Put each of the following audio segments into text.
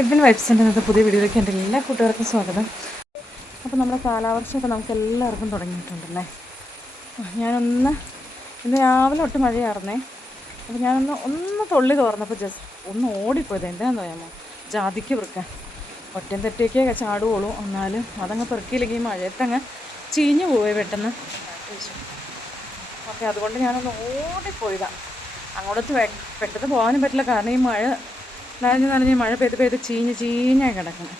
Edwin വൈബ്സിന്റെ ഇന്നത്തെ പുതിയ വീഡിയോയിലേക്ക് എന്റെ എല്ലാ കൂട്ടുകാർക്കും സ്വാഗതം. അപ്പോൾ നമ്മുടെ കാലാവർഷമൊക്കെ നമുക്ക് എല്ലാവർക്കും തുടങ്ങിയിട്ടുണ്ടല്ലേ? ഞാനൊന്ന് ഇന്ന് രാവിലെ ഒട്ട് മഴയായിരുന്നേ. അപ്പോൾ ഞാനൊന്ന് ഒന്ന് തൊള്ളി തോർന്നപ്പോൾ ജസ്റ്റ് ഒന്ന് ഓടിപ്പോയത്. എന്താണെന്ന് പറയാമോ ജാതിക്ക് വൃക്കാൻ ഒറ്റം തെറ്റേക്കേ ചാടുകയുള്ളൂ എന്നാലും അതങ്ങ് പെറുക്കിയില്ലെങ്കിൽ ഈ മഴയത്തങ്ങ് ചീഞ്ഞു പോവേ പെട്ടെന്ന്. ഓക്കെ അതുകൊണ്ട് ഞാനൊന്ന് ഓടിപ്പോയതാണ് അങ്ങോട്ട് പെട്ടെന്ന് പോകാനും പറ്റില്ല. കാരണം ഈ മഴ നനഞ്ഞ് നനഞ്ഞ് മഴ പെയ്ത് പെയ്ത് ചീഞ്ഞ് ചീഞ്ഞാ കിടക്കണം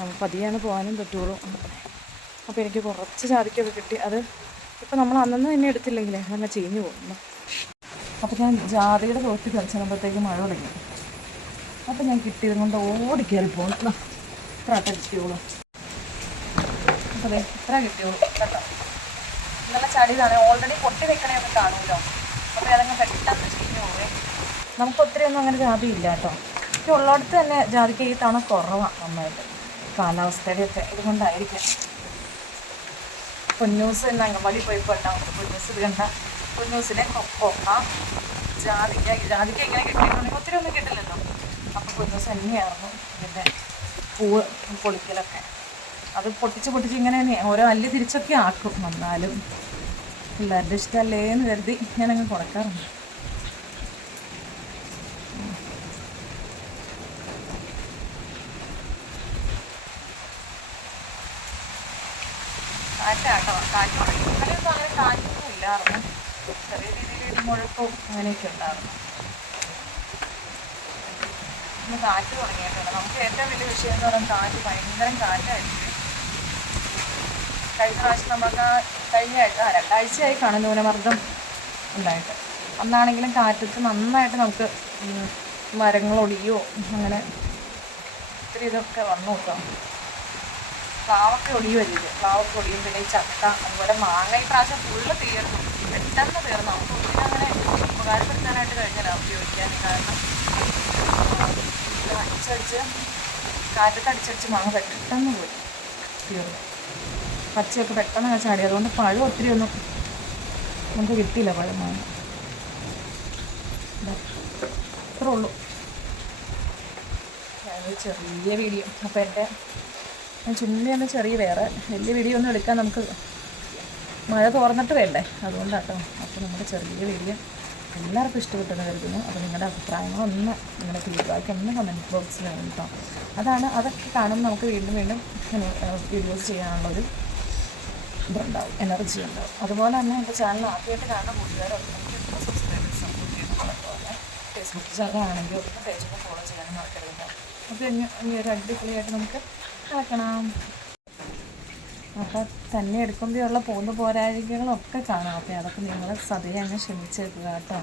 അപ്പോൾ പതിയാണ് പോകാനും പറ്റുള്ളൂ. അപ്പോൾ എനിക്ക് കുറച്ച് ജാതിക്കൊക്കെ കിട്ടി. അത് ഇപ്പോൾ നമ്മൾ അന്നന്ന് തന്നെ എടുത്തില്ലെങ്കിലേ അങ്ങനെ ചീഞ്ഞ് പോകുന്നു. അപ്പോൾ ഞാൻ ജാതിയുടെ തോട്ടി കളിച്ചപ്പോഴത്തേക്ക് മഴ തുടങ്ങി. അപ്പോൾ ഞാൻ കിട്ടിയത് കൊണ്ട് ഓടിക്കാൻ പോകുന്നു ഇത്ര കിട്ടിയോളൂ. അപ്പോൾ ഇത്ര കിട്ടിയോളൂ. കേട്ടോ ഇന്നലെ ചടിയതാണ് ഓൾറെഡി പൊട്ടി വെക്കണേ ഒക്കെ കാണുമല്ലോ. അപ്പോൾ അതങ്ങ് പെട്ടെന്ന് നമുക്ക് ഒത്തിരി ഒന്നും അങ്ങനെ ജാതി ഇല്ല കേട്ടോ. എനിക്ക് ഉള്ളിടത്ത് തന്നെ ജാതിക്ക് ഈ തവണ കുറവാണ് നന്നായിട്ട്. കാലാവസ്ഥയുടെ ഒക്കെ ഇതുകൊണ്ടായിരിക്കും. പൊന്നൂസ് തന്നെ അംഗൻവാടി പോയി ഉണ്ടാവും പൊന്നൂസ് ഇത് കണ്ട. പൊന്നൂസിനെ കൊക്കോക്ക ജാതിക്ക ജാതിക്ക ഇങ്ങനെ കിട്ടിയിട്ടുണ്ടെങ്കിൽ ഒത്തിരി ഒന്നും കിട്ടില്ലല്ലോ. അപ്പോൾ പൊന്നൂസ് തന്നെയായിരുന്നു ഇതിന്റെ പൂവ് പൊളിക്കലൊക്കെ. അത് പൊട്ടിച്ച് പൊട്ടിച്ച് ഇങ്ങനെ തന്നെ ഓരോ അല്ലി തിരിച്ചൊക്കെ ആക്കും. വന്നാലും പിള്ളേരുടെ ഇഷ്ടമല്ലേ എന്ന് കരുതി ഞാനങ്ങ് കുറയ്ക്കാറുണ്ട് കാറ്റ് അങ്ങനെ രീതിയിൽ കാറ്റ് നമുക്ക് ഏറ്റവും വലിയ എന്ന് കാറ്റ് കഴിഞ്ഞ ആഴ്ച ന്യൂനമർദ്ദം ഉണ്ടായിട്ട്. അന്നാണെങ്കിലും കാറ്റത്ത് നന്നായിട്ട് നമുക്ക് മരങ്ങളൊടിയോ അങ്ങനെ ഒത്തിരി ഇതൊക്കെ വന്നു നോക്കാം പ്ലാവൊക്കെ ഒടിയുമല്ലേ പ്ലാവൊക്കെ ഒടിയും പിന്നെ ഈ ചക്ക അതുപോലെ മാങ്ങ ഈ പ്രാവശ്യം ഫുള്ള് തീർന്നു. പെട്ടെന്ന് തീർന്നു. നമുക്ക് ഒന്നിനും അങ്ങനെ ഉപകാരപ്പെടുത്താനായിട്ട് കഴിഞ്ഞില്ല ഉപയോഗിക്കാൻ കാരണം അടിച്ചടിച്ച് കാറ്റൊക്കെ അടിച്ചടിച്ച് മാങ്ങ പെട്ടെന്ന് പോയി. തീർന്നു. പച്ചയൊക്കെ പെട്ടെന്ന് ചാടി. അതുകൊണ്ട് പഴം ഒത്തിരി ഒന്നും നമുക്ക് കിട്ടിയില്ല പഴം മാങ്ങ. അത്രേ ഉള്ളൂ. ചെറിയ വീഡിയോ. അപ്പോൾ എന്റെ ചുമ്മാ ചെറിയ വേറെ വലിയ വീഡിയോ ഒന്നും എടുക്കാൻ നമുക്ക് മഴ തോർന്നിട്ട് വേണ്ടേ? അതുകൊണ്ടാട്ടോ. അപ്പോൾ നമ്മുടെ ചെറിയ വീഡിയോ എല്ലാവർക്കും ഇഷ്ടപ്പെട്ടെന്ന് കരുതുന്നു. അപ്പോൾ നിങ്ങളുടെ അഭിപ്രായങ്ങളൊന്ന് നിങ്ങളുടെ ഫീഡ്ബാക്ക് ഒന്ന് കമന്റ് ബോക്സിൽ കേട്ടോ. അതാണ് അതൊക്കെ കാണുമ്പോൾ നമുക്ക് വീണ്ടും വീണ്ടും വീഡിയോസ് ചെയ്യാനുള്ളൊരു ഇതുണ്ടാവും എനർജി ഉണ്ടാവും. അതുപോലെ തന്നെ എന്റെ ചാനൽ ആദ്യമായിട്ട് കാണുന്ന കൂട്ടുകാരൊക്കെ നമുക്ക് സബ്സ്ക്രൈബേഴ്സ് സപ്പോർട്ട് ചെയ്യണം ഫേസ്ബുക്ക് ചാനലാണെങ്കിൽ ഒന്ന് പേജൊക്കെ ഫോളോ ചെയ്യാനും മറക്കരുത് അപ്പോൾ ഇനി ഒരു അടിപൊളിയായിട്ട് നമുക്ക് നടക്കണം അപ്പോൾ തന്നെ എടുക്കുമ്പോഴുള്ള പോകുന്ന പോരാഴികകളൊക്കെ കാണാം. അപ്പം അതൊക്കെ നിങ്ങൾ സതയെ അങ്ങ് ക്ഷമിച്ചേക്കുക കേട്ടോ.